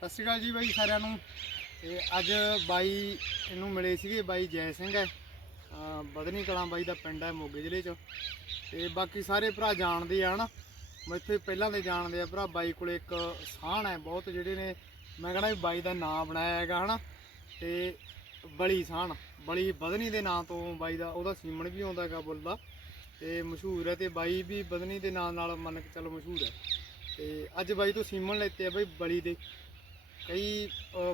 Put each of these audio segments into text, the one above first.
ਸਤਿ ਸ਼੍ਰੀ ਅਕਾਲ ਜੀ ਬਾਈ ਸਾਰਿਆਂ ਨੂੰ। ਤੇ ਅੱਜ ਬਾਈ ਇਹਨੂੰ ਮਿਲੇ ਸੀਗੇ, ਬਾਈ ਜੈ ਸਿੰਘ ਹੈ। ਅਹ ਬਦਨੀ ਕਲਾਂ ਬਾਈ ਦਾ ਪਿੰਡ ਹੈ ਮੋਗੇ ਜ਼ਿਲ੍ਹੇ 'ਚ। ਤੇ ਬਾਕੀ ਸਾਰੇ ਭਰਾ ਜਾਣਦੇ ਆ ਹਨਾ। ਮੈਥੇ ਪਹਿਲਾਂ ਦੇ ਜਾਣਦੇ ਆ ਭਰਾ, ਬਾਈ ਕੋਲੇ ਇੱਕ ਸਾਹਣ ਹੈ ਬਹੁਤ, ਜਿਹੜੇ ਨੇ ਮੈਂ ਕਹਿੰਦਾ ਵੀ ਬਾਈ ਦਾ ਨਾਮ ਬਣਾਇਆ ਹੈਗਾ ਹਨਾ। ਤੇ ਬਲੀ ਸਾਹਣ, ਬਲੀ ਬਦਨੀ ਦੇ ਨਾਂ ਤੋਂ ਬਾਈ ਦਾ, ਉਹਦਾ ਸੀਮਣ ਵੀ ਆਉਂਦਾ ਹੈਗਾ ਬੁੱਲ ਦਾ। ਤੇ ਮਸ਼ਹੂਰ ਹੈ ਤੇ ਬਾਈ ਵੀ ਬਦਨੀ ਦੇ ਨਾਂ ਨਾਲ ਮੰਨ ਕੇ ਚੱਲ ਮਸ਼ਹੂਰ ਹੈ। ਤੇ ਅੱਜ ਬਾਈ ਤੋਂ ਸੀਮਣ ਲੈਤੇ ਆ ਬਾਈ ਬਲੀ ਦੇ। ਕਈ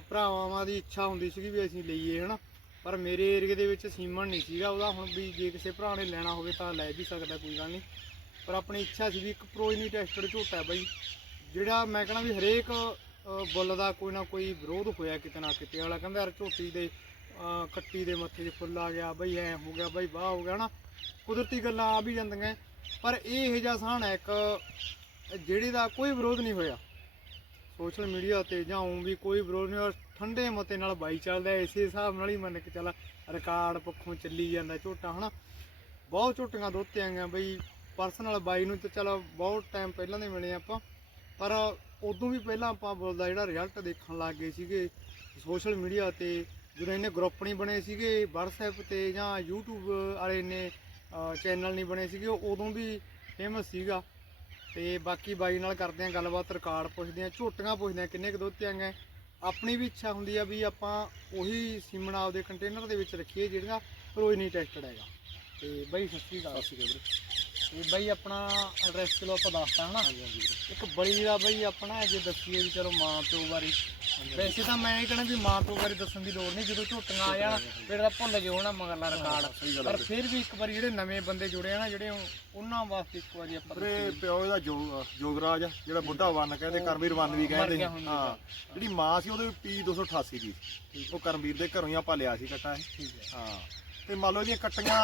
ਭਰਾਵਾਂ ਦੀ ਇੱਛਾ ਹੁੰਦੀ ਸੀਗੀ ਵੀ ਅਸੀਂ ਲਈਏ, ਹਨਾ? ਪਰ ਮੇਰੇ ਏਰੀਏ ਦੇ ਵਿੱਚ ਸੀਮਨ ਨਹੀਂ ਸੀਗਾ ਉਹਦਾ। ਹੁਣ ਵੀ ਜੇ ਕਿਸੇ ਭਰਾ ਨੇ ਲੈਣਾ ਹੋਵੇ ਤਾਂ ਲੈ ਵੀ ਸਕਦਾ, ਕੋਈ ਗੱਲ ਨਹੀਂ। ਪਰ ਆਪਣੀ ਇੱਛਾ ਸੀ ਵੀ ਇੱਕ ਪ੍ਰੋਜਨੀ ਟੈਸਟਡ ਝੋਟਾ ਹੈ ਬਾਈ। ਜਿਹੜਾ ਮੈਂ ਕਹਣਾ ਵੀ ਹਰੇਕ ਬੁੱਲ ਦਾ ਕੋਈ ਨਾ ਕੋਈ ਵਿਰੋਧ ਹੋਇਆ ਕਿਤੇ ਨਾ ਕਿਤੇ। ਵਾਲਾ ਕਹਿੰਦਾ, ਯਾਰ ਝੋਟੀ ਦੇ ਕੱਟੀ ਦੇ ਮੱਥੇ 'ਚ ਫੁੱਲ ਆ ਗਿਆ, ਬਈ ਐ ਹੋ ਗਿਆ, ਬਈ ਵਾਹ ਹੋ ਗਿਆ ਨਾ ਕੁਦਰਤੀ ਗੱਲਾਂ ਆ ਵੀ ਜਾਂਦੀਆਂ। ਪਰ ਇਹ ਇਹੋ ਜਿਹਾ ਸਾਨ ਹੈ, ਇੱਕ, ਜਿਹੜੀ ਦਾ ਕੋਈ ਵਿਰੋਧ ਨਹੀਂ ਹੋਇਆ। ਸੋਸ਼ਲ ਮੀਡੀਆ ਤੇ ਜਾਂ ਉਂ ਵੀ ਕੋਈ ਵਿਰੋਧ ਨਹੀਂ ਔਰ ਠੰਡੇ ਮਤੇ ਨਾਲ ਬਾਈ ਚੱਲਦਾ ਇਸੇ ਹਿਸਾਬ ਨਾਲ ਹੀ ਮੰਨ ਕੇ ਚੱਲ ਰਿਕਾਰਡ ਪੱਖੋਂ ਚੱਲੀ ਜਾਂਦਾ ਝੋਟਾ, ਹਨਾ? ਬਹੁਤ ਝੋਟੀਆਂ ਦੋਤੇ ਆਈਆਂ ਬਈ ਪਰਸਨਲ ਬਾਈ ਨੂੰ ਤਾਂ ਚਲ ਬਹੁਤ ਟਾਈਮ ਪਹਿਲਾਂ ਦੇ ਮਿਲੇ ਆਪਾਂ, ਪਰ ਉਦੋਂ ਵੀ ਪਹਿਲਾਂ ਆਪਾਂ ਬੋਲਦਾ ਜਿਹੜਾ ਰਿਜ਼ਲਟ ਦੇਖਣ ਲੱਗ ਗਏ ਸੀਗੇ, ਸੋਸ਼ਲ ਮੀਡੀਆ ਤੇ ਜਦੋਂ ਇਹਨੇ ਗਰੁੱਪ ਨਹੀਂ ਬਣੇ ਸੀਗੇ, WhatsApp ਤੇ ਜਾਂ YouTube ਵਾਲੇ ਨੇ ਚੈਨਲ ਨਹੀਂ ਬਣੇ ਸੀਗੇ, ਉਦੋਂ ਵੀ ਫੇਮਸ ਸੀਗਾ। ਤੇ ਬਾਕੀ ਬਾਈ ਨਾਲ ਕਰਦੇ ਆ ਗੱਲਬਾਤ ਰਿਕਾਰਡ ਪੁੱਛਦੇ ਆ ਝੋਟੀਆਂ ਪੁੱਛਦੇ ਆ ਕਿੰਨੇ ਕੁ ਦੁੱਧ ਤੇ ਆਈਆਂ ਆਪਣੀ ਵੀ ਇੱਛਾ ਹੁੰਦੀ ਆ ਵੀ ਆਪਾਂ ਉਹੀ ਸੀਮਣਾ ਆਪਦੇ ਕੰਟੇਨਰ ਦੇ ਵਿੱਚ ਰੱਖੀਏ ਜਿਹੜਾ ਰੋਜ਼ ਨਹੀਂ ਟੈਸਟਡ ਹੈਗਾ। ਤੇ ਬਾਈ ਸਤਿ ਸ਼੍ਰੀ ਅਕਾਲ। ਤੇ ਬਾਈ ਆਪਣਾ ਐਡਰੈਸ ਚਲੋ ਆਪਾਂ ਦੱਸਤਾ ਹਨਾ। ਇੱਕ ਬੜੀ ਦਾ ਬਾਈ ਆਪਣਾ ਜੇ ਦੱਸੀਏ ਵੀ ਚਲੋ ਮਾਂ ਪਿਓ ਬਾਰੇ। ਵੈਸੇ ਤਾਂ ਮੈਂ ਇਹ ਕਹਿਣਾ ਵੀ ਮਾਂ ਪਿਓ ਬਾਰੇ ਦੱਸਣ ਦੀ ਲੋੜ ਨਹੀਂ ਜਦੋਂ ਝੋਟੀਆਂ ਆ ਜਾਣ ਫਿਰ ਤਾਂ ਭੁੱਲ ਜਿਓ ਨਾ ਮਗਰਲਾ ਰਿਕਾਰਡ ਪਰ ਫਿਰ ਵੀ ਇੱਕ ਵਾਰੀ ਜਿਹੜੇ ਨਵੇਂ ਬੰਦੇ ਜੁੜੇ ਆ ਨਾ ਜਿਹੜੇ ਉਹ- ਉਹਨਾਂ ਵਾਸਤੇ ਇੱਕ ਵਾਰੀ ਆਪਾਂ ਵੀਰੇ ਪਿਓ ਜੋ- ਜੋਗਰਾਜ ਆ, ਜਿਹੜਾ ਬੁੱਢਾ ਵੰਨ ਕਹਿੰਦੇ ਕਰਮਵੀਰ ਵੰਨ ਵੀ ਕਹਿੰਦੇ। ਹਾਂ ਜਿਹੜੀ ਮਾਂ ਸੀ ਉਹਦੇ ਪੀ 288 ਦੀ ਸੀ। ਉਹ ਕਰਮਵੀਰ ਦੇ ਘਰੋਂ ਹੀ ਆਪਾਂ ਲਿਆ ਸੀ ਕੱਟਾ ਇਹ। ਠੀਕ ਹੈ। ਹਾਂ। ਤੇ ਮੰਨ ਲਓ ਇਹਦੀਆਂ ਕੱਟੀਆਂ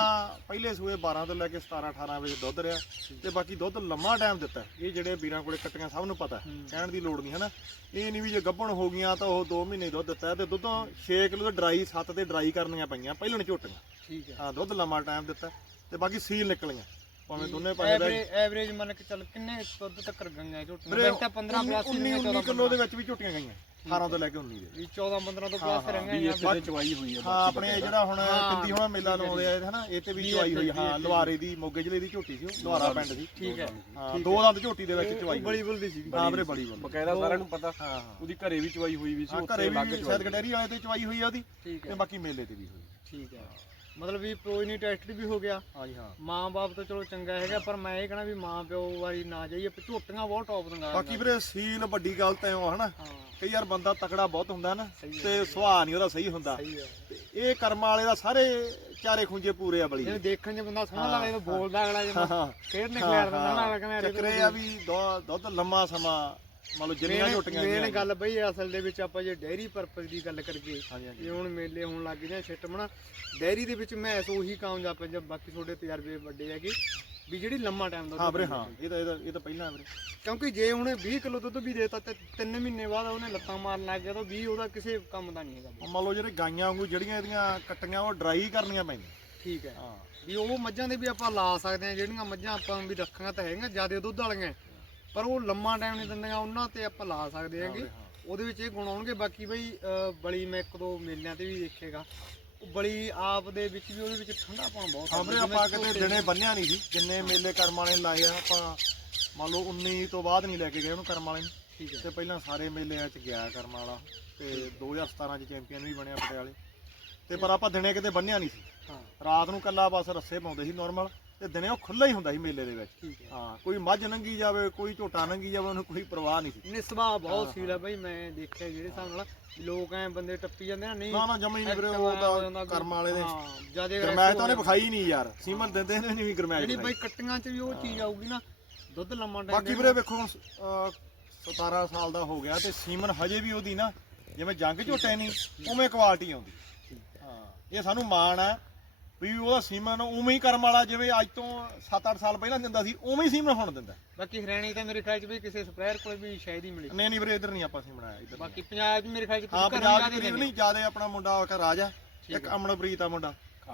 ਪਹਿਲੇ ਸੂਏ 12 ਤੋਂ ਲੈ ਕੇ 17 18 ਵਜੇ ਦੁੱਧ ਰਿਹਾ ਤੇ ਬਾਕੀ ਦੁੱਧ ਲੰਮਾ ਟਾਈਮ ਦਿੱਤਾ ਇਹ ਜਿਹੜੇ ਵੀਰਾਂ ਕੋਲੇ ਕੱਟੀਆਂ ਸਭ ਨੂੰ ਪਤਾ। ਕਹਿਣ ਦੀ ਲੋੜ ਨਹੀਂ ਹਨਾ? ਇਹ ਨਹੀਂ ਵੀ ਜੇ ਗੱਭਣ ਹੋ ਗਈਆਂ ਤਾਂ ਉਹ 2 ਮਹੀਨੇ ਦੁੱਧ ਦਿੱਤਾ ਤੇ ਦੁੱਧੋਂ 6 ਕਿਲੋ ਦੇ ਡਰਾਈ 7 ਤੇ ਡਰਾਈ ਕਰਨੀਆਂ ਪਈਆਂ ਪਹਿਲਾਂ ਨੇ ਝੋਟੀਆਂ। ਠੀਕ ਹੈ। ਹਾਂ ਦੁੱਧ ਲੰਮਾ ਟਾਈਮ ਦਿੱਤਾ ਤੇ ਬਾਕੀ ਸੀਲ ਨਿਕਲੀਆਂ। ਭਾਵੇਂ ਦੋਨੇ ਪਾਸੇ ਦਾ ਐਵਰੇਜ ਮੰਨ ਕੇ ਚੱਲ ਕਿੰਨੇ ਦੁੱਧ ਤੱਕ ਗੰਗਾ ਝੋਟੀਆਂ? ਵੀਰੇ ਬੈਂਕ ਤਾਂ 15 82 19 ਦੀਆਂ 19 ਕਿਲੋ ਦੇ ਵਿੱਚ ਵੀ ਝੋਟੀਆਂ ਗਈਆਂ। 18 ਤੋਂ ਲੈ ਕੇ 19 ਦੇ। ਵੀ 14 15 ਤੋਂ ਪਲੱਸ ਹਾਂ, ਰਹੀਆਂ ਵੀ ਜਾਂ ਇੱਥੇ ਫਿਰ ਚਵਾਈ ਹੋਈ ਆ ਹਾਂ ਆਪਣੇ ਜਿਹੜਾ ਹੁਣ ਕਿੰਦੀ ਹੋਣਾ ਮੇਲਾ ਲਾਉਂਦੇ ਆ ਹਨਾ ਇਹ ਤੇ ਵੀ ਚਵਾਈ ਹੋਈ ਆ। ਹਾਂ ਲੁਹਾਰੇ ਦੀ ਮੋਗੇ ਜ਼ਿਲ੍ਹੇ ਦੀ ਝੋਟੀ ਸੀ ਉਹ ਲੁਹਾਰਾ ਪਿੰਡ ਦੀ। ਠੀਕ ਹੈ। ਹਾਂ ਦੋ ਦੰਦ ਝੋਟੀ ਦੇ ਵਿੱਚ ਚਵਾਈ ਬੜੀ ਬਲਦੀ ਸੀ। ਹਾਂ ਵੀਰੇ ਬੜੀ ਬੋਲ ਬਕਾਇਦਾ ਸਾਰਿਆਂ ਨੂੰ ਪਤਾ। ਹਾਂ ਹਾਂ। ਉਹਦੀ ਘਰੇ ਵੀ ਚਵਾਈ ਹੋਈ ਵੀ ਸੀ ਘਰੇ ਵੀ ਸ਼ਾਇਦ ਗਡੇਰੀ ਵਾਲੇ ਤੇ ਚਵਾਈ ਹੋਈ ਆ ਉਹਦੀ ਠੀਕ ਤੇ ਹੈ। ਬਾਕੀ ਮੇਲੇ ਤੇ ਵੀ ਹੋਈ। ਠੀਕ ਹੈ। ਮਤਲਬ ਵੀ ਪ੍ਰੋਜਨੀ ਟੈਸਟ ਵੀ ਹੋ ਗਿਆ। ਹਾਂਜੀ ਹਾਂ। ਮਾਂ-ਬਾਪ ਤਾਂ ਚਲੋ ਚੰਗਾ ਹੈਗਾ ਪਰ ਮੈਂ ਇਹ ਕਹਣਾ ਵੀ ਮਾਂ ਪਿਓ ਵਾਰੀ ਨਾ ਜਾਈਏ ਝੋਟੀਆਂ ਬਹੁਤ ਟੌਪ ਦੀਆਂ ਬਾਕੀ ਵੀਰੇ ਸੀਲ ਵੱਡੀ ਗੱਲ ਤਾਂ ਉਹ ਹਨਾ? ਕਈ ਵਾਰ ਬੰਦਾ ਤਕੜਾ ਬਹੁਤ ਹੁੰਦਾ ਨਾ। ਤੇ ਸੁਭਾਅ ਨਹੀਂ ਉਹਦਾ ਸਹੀ ਹੁੰਦਾ। ਇਹ ਕਰਮਾਂ ਵਾਲੇ ਦਾ ਸਾਰੇ ਚਾਰੇ ਖੁੰਝੇ ਪੂਰੇ ਆ ਬਲੀ। ਦੇਖਣ 'ਚ ਬੰਦਾ ਸੋਹਣਾ ਲੱਗਦਾ ਬੋਲਦਾ ਅਗਲਾ ਜਿਹਾ। ਫੇਰ ਨਿਕਲਿਆ ਦਿੰਦਾ ਨਾ ਕਹਿੰਦਾ ਚੱਕਰੇ ਆ ਵੀ ਦੁੱਧ ਲੰਮਾ ਸਮਾਂ ਮੰਨ ਲਓ ਜਿੰਨੀਆਂ ਝੋਟੀਆਂ ਮੇਨ ਗਈਆਂ ਗੱਲ ਬਈ ਅਸਲ ਦੇ ਵਿੱਚ ਆਪਾਂ ਜੇ ਡੈਰੀ ਪਰਪਸ ਦੀ ਗੱਲ ਕਰੀਏ ਹਾਂਜੀ ਹਾਂਜੀ। ਜੇ ਹੁਣ ਮੇਲੇ ਹੋਣ ਲੱਗ ਜਾਂ ਛਿੱਟਮਣਾ ਡੈਰੀ ਦੇ ਵਿੱਚ ਮੈਸ ਉਹੀ ਕਾਮਯਾਬ ਹੈ ਜਦ ਬਾਕੀ ਤੁਹਾਡੇ ਤਜਰਬੇ ਵੱਡੇ ਹੈਗੇ ਵੀ ਜਿਹੜੀ ਲੰਮਾ ਟਾਈਮ ਦਾ ਹਾਂ ਵੀਰੇ ਹਾਂ। ਇਹ ਤਾਂ ਇਹ ਤਾਂ ਇਹ ਤਾਂ ਪਹਿਲਾਂ ਵੀਰੇ। ਕਿਉਂਕਿ ਜੇ ਉਹਨੇ 20 ਕਿਲੋ ਦੁੱਧ ਵੀ ਦੇਤਾ ਤੇ 3 ਮਹੀਨੇ ਬਾਅਦ ਉਹਨੇ ਲੱਤਾਂ ਮਾਰਨ ਲੱਗ ਗਿਆ ਤਾਂ 20 ਉਹਦਾ ਕਿਸੇ ਕੰਮ ਦਾ ਨਹੀਂ ਹੈਗਾ ਹੁਣ ਮੰਨ ਲਓ ਜਿਹੜੇ ਗਾਈਆਂ ਵਾਂਗੂ ਜਿਹੜੀਆਂ ਇਹਦੀਆਂ ਕੱਟੀਆਂ ਉਹ ਡਰਾਈ ਕਰਨੀਆਂ ਪੈਂਦੀਆਂ। ਠੀਕ ਹੈ। ਹਾਂ। ਵੀ ਉਹ ਮੱਝਾਂ ਦੇ ਵੀ ਆਪਾਂ ਲਾ ਸਕਦੇ ਹਾਂ ਜਿਹੜੀਆਂ ਮੱਝਾਂ ਆਪਾਂ ਵੀ ਰੱਖੀਆਂ ਤਾਂ ਹੈਗੀਆਂ ਜ਼ਿਆਦਾ ਦੁੱਧ ਵਾਲੀਆਂ। ਪਰ ਉਹ ਲੰਮਾ ਟਾਈਮ ਨਹੀਂ ਦਿੰਦੀਆਂ ਉਹਨਾਂ ਤੇ ਆਪਾਂ ਲਾ ਸਕਦੇ ਹੈਗੇ। ਉਹਦੇ ਵਿੱਚ ਇਹ ਗੁਣ ਆਉਣਗੇ। ਬਾਕੀ ਬਈ ਬਲੀ ਮੈਂ ਇੱਕ ਦੋ ਮੇਲਿਆਂ ਤੇ ਵੀ ਦੇਖੇਗਾ। ਉਹ ਬਲੀ ਆਪ ਦੇ ਵਿੱਚ ਵੀ ਉਹਦੇ ਵਿੱਚ ਠੰਡਾਪਣ ਬਹੁਤ ਹਾਂ ਵੀਰੇ ਜਿਵੇਂ ਆਪਾਂ ਕਿਤੇ ਦਿਨੇ ਬੰਨਿਆ ਨਹੀਂ ਸੀ। ਜਿੰਨੇ ਮੇਲੇ ਕਰਮ ਵਾਲੇ ਲਾਏ ਆ ਆਪਾਂ ਮੰਨ ਲਓ 19 ਤੋਂ ਬਾਅਦ ਨਹੀਂ ਲੈ ਕੇ ਗਏ ਉਹਨੂੰ ਕਰਮ ਵਾਲੇ ਨੂੰ। ਠੀਕ ਹੈ। ਤੇ ਪਹਿਲਾਂ ਸਾਰੇ ਮੇਲਿਆਂ 'ਚ ਗਿਆ ਕਰਮ ਵਾਲਾ। ਤੇ 2017 'ਚ ਚੈਂਪੀਅਨ ਵੀ ਬਣਿਆ ਪਟਿਆਲੇ। ਤੇ ਪਰ ਆਪਾਂ ਦਿਨੇ ਕਿਤੇ ਬੰਨਿਆ ਨਹੀਂ ਸੀ। ਹਾਂ। ਰਾਤ ਨੂੰ ਕੱਲਾ ਬਸ ਰੱਸੇ ਪਾਉਂਦੇ ਸੀ ਨਾਰਮਲ ਤੇ ਦਿਨੇ ਉਹ ਖੁੱਲਾ ਹੀ ਹੁੰਦਾ ਸੀ ਮੇਲੇ ਦੇ ਵਿੱਚ। ਠੀਕ ਹੈ। ਹਾਂ ਕੋਈ ਮੱਝ ਨੰਗੀ ਜਾਵੇ ਕੋਈ ਝੋਟਾ ਨੰਗੀ ਜਾਵੇ ਉਹਨੂੰ ਕੋਈ ਪਰਵਾਹ ਨਹੀਂ ਸੀ। ਨੇ ਸੁਭਾਅ ਬਹੁਤ ਸੀਲ ਆ ਬਈ ਮੈਂ ਦੇਖਿਆ ਜਿਹੜੇ ਹਿਸਾਬ ਨਾਲ ਲੋਕ ਐ ਬੰਦੇ ਟੱਪੀ ਜਾਂਦੇ ਨਾ ਨਹੀਂ ਨਾ ਨਾ ਜਮਾ ਹੀ ਨਹੀਂ ਵੀਰੇ ਉਹ ਤਾਂ ਕਰਮ ਵਾਲੇ ਦੇ। ਜਿਆਦੇ ਗਰਮੈਸ਼ ਤਾਂ ਉਹਨੇ ਵਿਖਾਈ ਨਹੀਂ ਯਾਰ ਸੀਮਨ ਦਿੰਦੇ ਨੇ ਨਹੀਂ ਵੀ ਗਰਮੈਸ਼ ਜਿਹੜੀ। ਬਈ ਕੱਟੀਆਂ 'ਚ ਵੀ ਉਹ ਚੀਜ਼ ਆਊਗੀ ਨਾ ਦੁੱਧ ਲੰਮਾ ਟਾਈਮ ਬਾਕੀ ਵੀਰੇ ਵੇਖੋ ਹੁਣ, ਅਹ, 17 ਸਾਲ ਦਾ ਹੋ ਗਿਆ ਤੇ ਸੀਮਨ ਹਜੇ ਵੀ ਉਹਦੀ ਨਾ ਜਿਵੇਂ ਜੰਗ ਝੋਟੇ ਨਹੀਂ ਉਵੇਂ ਕੁਆਲਿਟੀ ਆਉਂਦੀ। ਹਾਂ ਇਹ ਸਾਨੂੰ ਮਾਣ ਹੈ ਵੀ ਉਹਦਾ ਸੀਮਨ ਉਵੇਂ ਹੀ ਕਰਮ ਵਾਲਾ ਜਿਵੇਂ ਅੱਜ ਤੋਂ 7-8 ਸਾਲ ਪਹਿਲਾਂ ਦਿੰਦਾ ਸੀ ਉਵੇਂ ਹੀ ਸੀਮਨ ਹੁਣ ਦਿੰਦਾ। ਬਾਕੀ ਹਰਿਆਣੇ ਤਾਂ ਮੇਰੇ ਖਿਆਲ 'ਚ ਵੀ ਕਿਸੇ ਸਪਰੇਅਰ ਕੋਲ ਵੀ ਸ਼ਾਇਦ ਹੀ ਮਿਲੀ। ਨਹੀਂ ਨਹੀਂ ਵੀਰੇ ਇਧਰ ਨਹੀਂ ਆਪਾਂ ਸੀਮਨ ਆਇਆ ਇਧਰ ਬਾਕੀ ਪੰਜਾਬ 'ਚ ਮੇਰੇ ਖਿਆਲ 'ਚ ਹਾਂ ਪੰਜਾਬ। ਨਹੀਂ ਜ਼ਿਆਦਾ ਆਪਣਾ ਮੁੰਡਾ ਉਹ ਰਾਜ ਇੱਕ ਅਮਨਪ੍ਰੀਤ ਆ ਮੁੰਡਾ।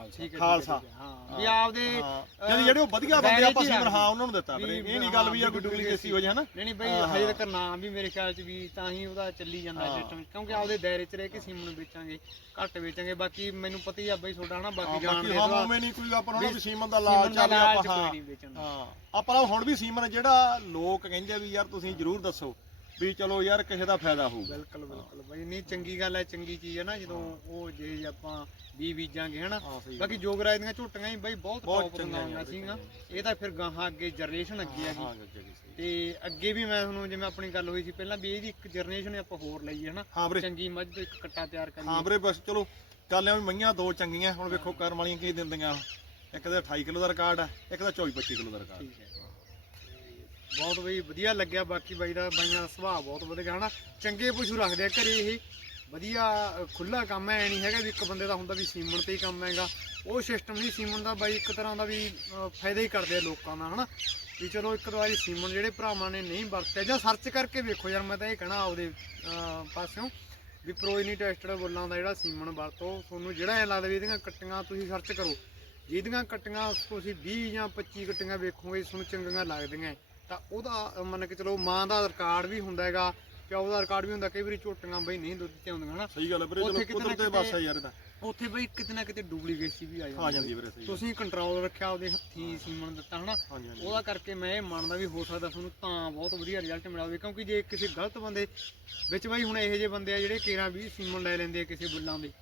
ਠੀਕ ਹੈ ਖਾਲਸਾ। ਠੀਕ ਹੈ, ਹਾਂ। ਵੀ ਆਪਦੇ ਹਾਂ। ਯਾਨੀ ਜਿਹੜੇ ਉਹ ਵਧੀਆ ਬੰਦੇ ਆਪਾਂ ਦਾਇਰੇ 'ਚ ਸੀਮਨ ਹੀ ਹਾਂ ਉਹਨਾਂ ਨੂੰ ਦਿੱਤਾ ਵੀ ਵੀਰੇ ਇਹ ਨਹੀਂ ਗੱਲ ਵੀ ਆ ਹਾਂ, ਕੋਈ ਵੀ ਡੁਪਲੀਕੇਸੀ ਹੋ ਜਾਏ ਹਨਾ? ਨਹੀਂ ਨਹੀਂ ਬਈ ਹਾਂ, ਹਜੇ ਹਾਂ। ਤੱਕ ਨਾਮ ਵੀ ਮੇਰੇ ਖਿਆਲ ਚ ਵੀ ਤਾਂ ਹੀ ਉਹਦਾ ਚੱਲੀ ਜਾਂਦਾ ਹਾਂ। ਸਿਸਟਮ ਕਿਉਂਕਿ ਆਪਦੇ ਦਾਇਰੇ ਚ ਰਹਿ ਕੇ ਸੀਮਨ ਵੇਚਾਂਗੇ ਘੱਟ ਵੇਚਾਂਗੇ ਬਾਕੀ ਮੈਨੂੰ ਪਤਾ ਹੀ ਆ ਬਈ ਤੁਹਾਡਾ ਹਨਾ ਬਾਕੀ ਹਾਂ ਨਹੀਂ ਕੋਈ ਆਪਾਂ ਨੂੰ ਸੀਮਨ ਦਾ ਲਾਲਚ ਆ ਆਪਾਂ ਹਾਂ। ਆਪਾਂ ਹੁਣ ਵੀ ਸੀਮਨ ਜਿਹੜਾ ਲੋਕ ਕਹਿੰਦੇ ਵੀ ਯਾਰ ਤੁਸੀਂ ਜਰੂਰ ਦੱਸੋ ਵੀ ਚਲੋ ਯਾਰ ਕਿਸੇ ਦਾ ਫਾਇਦਾ ਹੋਊਗਾ। ਬਿਲਕੁਲ ਬਿਲਕੁਲ ਬਈ ਨਹੀਂ ਚੰਗੀ ਗੱਲ ਹੈ ਚੰਗੀ ਚੀਜ਼ ਹੈ ਨਾ ਜਦੋਂ ਉਹ ਜੇ ਜੇ ਆਪਾਂ ਵੀ ਬੀਜਾਂਗੇ ਹਨਾ। ਹਾਂ ਸਹੀ ਬਾਕੀ ਜੋਗਰਾਜ ਦੀਆਂ ਝੋਟੀਆਂ ਹੀ ਬਈ ਬਹੁਤ ਬਹੁਤ ਟੌਪ ਚੰਗੀਆਂ ਦੀਆਂ ਨੇ ਸੀਗੀਆਂ। ਬਹੁਤ ਇਹ ਤਾਂ ਫਿਰ ਗਾਹਾਂ ਅੱਗੇ ਜਨਰੇਸ਼ਨ ਅੱਗੇ ਹੈਗੀ ਹਾਂ ਗੱਜੇ ਦੀ ਸਹੀ। ਤੇ ਅੱਗੇ ਵੀ ਮੈਂ ਤੁਹਾਨੂੰ ਜਿਵੇਂ ਆਪਣੀ ਗੱਲ ਹੋਈ ਸੀ ਪਹਿਲਾਂ ਵੀ ਇਹਦੀ ਇੱਕ ਜਨਰੇਸ਼ਨ ਆਪਾਂ ਹੋਰ ਲਈਏ ਹਨਾ। ਹਾਂ ਵੀਰੇ। ਚੰਗੀ ਮੱਝ ਤੋਂ ਇੱਕ ਕੱਟਾ ਤਿਆਰ ਹਾਂ ਕਰੀਏ ਵੀਰੇ ਬਸ ਚਲੋ ਗੱਲ ਐ ਵੀ ਮਈਆਂ ਦੋ ਚੰਗੀਆਂ ਹੁਣ ਵੇਖੋ ਕਰਮ ਵਾਲੀਆਂ ਕੀ ਦਿੰਦੀਆਂ। ਇੱਕ ਦਾ 28 ਕਿਲੋ ਦਾ ਰਿਕਾਰਡ ਆ ਇੱਕ ਦਾ 24 25 ਕਿਲੋ ਦਾ ਰਿਕਾਰਡ। ਠੀਕ ਹੈ। ਬਹੁਤ ਬਈ ਵਧੀਆ ਲੱਗਿਆ, ਬਾਕੀ ਬਾਈ ਦਾ ਬਾਈਆਂ ਦਾ ਸੁਭਾਅ ਬਹੁਤ ਵਧੀਆ ਹਨਾ। ਚੰਗੇ ਪਸ਼ੂ ਰੱਖਦੇ ਆ ਘਰੇ ਇਹ। ਵਧੀਆ ਖੁੱਲਾ ਕੰਮ ਹੈ ਨਹੀਂ ਹੈਗਾ ਵੀ ਇੱਕ ਬੰਦੇ ਦਾ ਹੁੰਦਾ ਵੀ ਸੀਮਨ ਤੇ ਹੀ ਕੰਮ ਹੈਗਾ। ਉਹ ਸਿਸਟਮ ਨਹੀਂ, ਸੀਮਨ ਦਾ ਬਾਈ ਇੱਕ ਤਰ੍ਹਾਂ ਦਾ ਵੀ ਫਾਇਦਾ ਹੀ ਕਰਦੇ ਆ ਲੋਕਾਂ ਦਾ ਹਨਾ। ਵੀ ਚਲੋ ਇੱਕ ਵਾਰੀ ਸੀਮਨ ਜਿਹੜੇ ਭਰਾਵਾਂ ਨੇ ਨਹੀਂ ਵਰਤਿਆ, ਜਾਂ ਸਰਚ ਕਰਕੇ ਵੇਖੋ ਯਾਰ, ਮੈਂ ਤਾਂ ਇਹ ਕਹਿਣਾ ਆਪਦੇ ਪਾਸਿਓਂ ਵੀ ਪ੍ਰੋਇਨੀ ਟੈਸਟਡ ਬੁੱਲਾਂ ਦਾ ਜਿਹੜਾ ਸੀਮਣ ਵਰਤੋ, ਤੁਹਾਨੂੰ ਜਿਹੜਾ ਐ ਲੱਗਦਾ ਵੀ ਇਹਦੀਆਂ ਕੱਟੀਆਂ ਤੁਸੀਂ ਸਰਚ ਕਰੋ। ਜਿਹਦੀਆਂ ਕੱਟੀਆਂ ਤੁਸੀਂ 20 ਜਾਂ 25 ਕੱਟੀਆਂ ਵੇਖੋਗੇ, ਤੁਹਾਨੂੰ ਚੰਗੀਆਂ ਲੱਗਦੀਆਂ ਤਾਂ ਉਹਦਾ ਮੰਨ ਕੇ ਚਲੋ ਮਾਂ ਦਾ ਰਿਕਾਰਡ ਵੀ ਹੁੰਦਾ ਹੈਗਾ ਪਿਓ ਦਾ ਰਿਕਾਰਡ ਵੀ ਹੁੰਦਾ ਕਈ ਵਾਰੀ ਝੋਟੀਆਂ ਬਈ ਨਹੀਂ ਦੁੱਧ ਤੇ ਆਉਂਦੀਆਂ ਹਨਾ ਸਹੀ ਗੱਲ ਹੈ ਵੀਰੇ ਚਲੋ ਕੁਦਰਤ ਦੇ ਆ ਯਾਰ ਇਹਦਾ ਉੱਥੇ ਬਈ ਕਿਤੇ ਨਾ ਕਿਤੇ ਡੁਪਲੀਕੇਸੀ ਵੀ ਆ ਆ ਜਾਂਦੀ ਜਾਂਦੀ ਹੈ ਵੀਰੇ ਸਹੀ। ਤੁਸੀਂ ਕੰਟਰੋਲ ਰੱਖਿਆ ਉਹਦੇ ਹੱਥੀ ਸੀਮਨ ਦਿੱਤਾ ਹਨਾ? ਉਹਦਾ ਕਰਕੇ ਮੈਂ ਇਹ ਮੰਨਦਾ ਵੀ ਹੋ ਸਕਦਾ ਤੁਹਾਨੂੰ ਤਾਂ ਬਹੁਤ ਵਧੀਆ ਰਿਜ਼ਲਟ ਮਿਲਿਆ ਹੋਵੇ ਕਿਉਂਕਿ ਜੇ ਕਿਸੇ ਗਲਤ ਬੰਦੇ ਵਿੱਚ ਬਈ ਹੁਣ ਇਹੋ ਜਿਹੇ ਬੰਦੇ ਆ ਜਿਹੜੇ ਕੇਰਾਂ ਵੀ ਸੀਮਨ ਲੈ ਲੈਂਦੇ ਆ ਕਿਸੇ ਬੁੱਲਾਂ ਦੇ।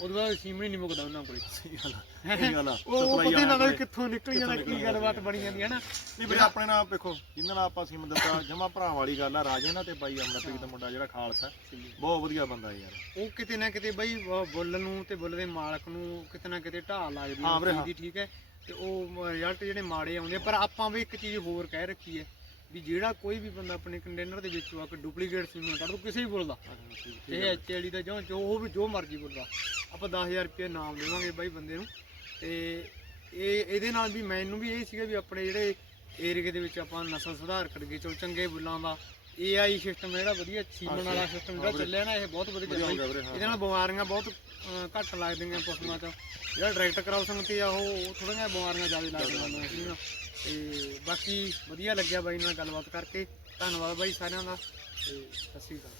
ਉਹਦੇ ਬਾਅਦ ਸੀਮਨ ਹੀ ਨਹੀਂ ਮੁੱਕਦਾ ਉਹਨਾਂ ਕੋਲੇ। ਸਹੀ ਗੱਲ ਆ, ਸਹੀ ਗੱਲ ਆ ਉਹ ਉਹ Supply ਪਤਾ ਨਾ ਵਾਲਿਆਂ ਕਿੱਥੋਂ ਨਿਕਲ ਜਾਣਾ ਕਿੱਥੋਂ ਕੀ ਗੱਲਬਾਤ ਬਣੀ ਜਾਂਦੀ ਹੈ ਨਾ? ਨਹੀਂ ਵੀਰੇ ਆਪਣੇ ਨਾਲ ਵੇਖੋ ਜਿੰਨਾਂ ਨਾਲ ਆਪਾਂ ਸੀਮਨ ਦਿੱਤਾ ਜਮਾ ਭਰਾ ਵਾਲੀ ਗੱਲ ਆ ਰਾਜੇ ਨਾਲ ਤੇ ਬਾਈ ਅਮਰਪ੍ਰੀਤ ਦਾ ਮੁੰਡਾ ਜਿਹੜਾ ਖਾਲਸਾ। ਬਹੁਤ ਵਧੀਆ ਬੰਦਾ ਯਾਰ। ਉਹ ਕਿਤੇ ਨਾ ਕਿਤੇ ਬਈ ਅਹ ਬੁੱਲ ਨੂੰ ਤੇ ਬੁੱਲ ਦੇ ਮਾਲਕ ਨੂੰ ਕਿਤੇ ਨਾ ਕਿਤੇ ਢਾਹ ਲੱਗਦੀ ਹਾਂ ਹੈ ਵੀਰੇ, ਚੀਜ਼ ਦੀ ਠੀਕ ਹੈ? ਤੇ ਉਹ ਰਿਜ਼ਲਟ ਜਿਹੜੇ ਮਾੜੇ ਆਉਂਦੇ ਆ। ਪਰ ਆਪਾਂ ਵੀ ਇੱਕ ਚੀਜ਼ ਹੋਰ ਕਹਿ ਰੱਖੀ ਹੈ ਵੀ ਜਿਹੜਾ ਕੋਈ ਵੀ ਬੰਦਾ ਆਪਣੇ ਕੰਟੇਨਰ ਦੇ ਵਿੱਚ ਆ ਕੇ ਡੁਪਲੀਕੇਟ ਸੀਮਨ ਕੱਢ ਦੋ ਕਿਸੇ ਵੀ ਬੁੱਲ ਦਾ। ਇਹ ਐਚਐਲਡੀ ਦਾ ਜੋ ਜੋ ਉਹ ਵੀ ਜੋ ਮਰਜ਼ੀ ਬੁੱਲਦਾ ਆਪਾਂ 10000 ਰੁਪਏ ਨਾਮ ਦੇਵਾਂਗੇ ਬਾਈ ਬੰਦੇ ਨੂੰ। ਤੇ ਇਹ ਇਹਦੇ ਨਾਲ ਵੀ ਮੈਨੂੰ ਵੀ ਇਹ ਸੀਗਾ ਵੀ ਆਪਣੇ ਜਿਹੜੇ ਏਰੀਏ ਦੇ ਵਿੱਚ ਆਪਾਂ ਨਸਲ ਸੁਧਾਰ ਕਰੀਏ ਚਲੋ ਚੰਗੇ ਬੁੱਲਾਂ ਦਾ ਏਆਈ ਸਿਸਟਮ ਜਿਹੜਾ ਵਧੀਆ ਸੀਮਨ ਵਾਲਾ ਸਿਸਟਮ ਜਿਹੜਾ ਚੱਲਿਆ ਨਾ ਇਹ ਬਹੁਤ ਵਧੀਆ ਚੱਲਿਆ। ਇਹਦੇ ਨਾਲ ਬਿਮਾਰੀਆਂ ਬਹੁਤ ਘੱਟ ਲੱਗਦੀਆਂ ਪਸ਼ੂਆਂ 'ਚ। ਜਿਹੜਾ ਡਾਇਰੈਕਟ ਕਰਾਉਸਨ ਤੇ ਆ ਉਹ ਥੋੜੀਆਂ ਬਿਮਾਰੀਆਂ ਜ਼ਿਆਦਾ ਲੱਗ ਜਾਂਦੀਆਂ ਸੀਗੀਆਂ ਤੇ ਬਾਕੀ ਵਧੀਆ ਲੱਗਿਆ ਬਾਈ ਨਾਲ ਗੱਲਬਾਤ ਕਰਕੇ। ਧੰਨਵਾਦ ਬਾਈ ਸਾਰਿਆਂ ਦਾ ਤੇ ਸਤਿ ਸ਼੍ਰੀ ਅਕਾਲ।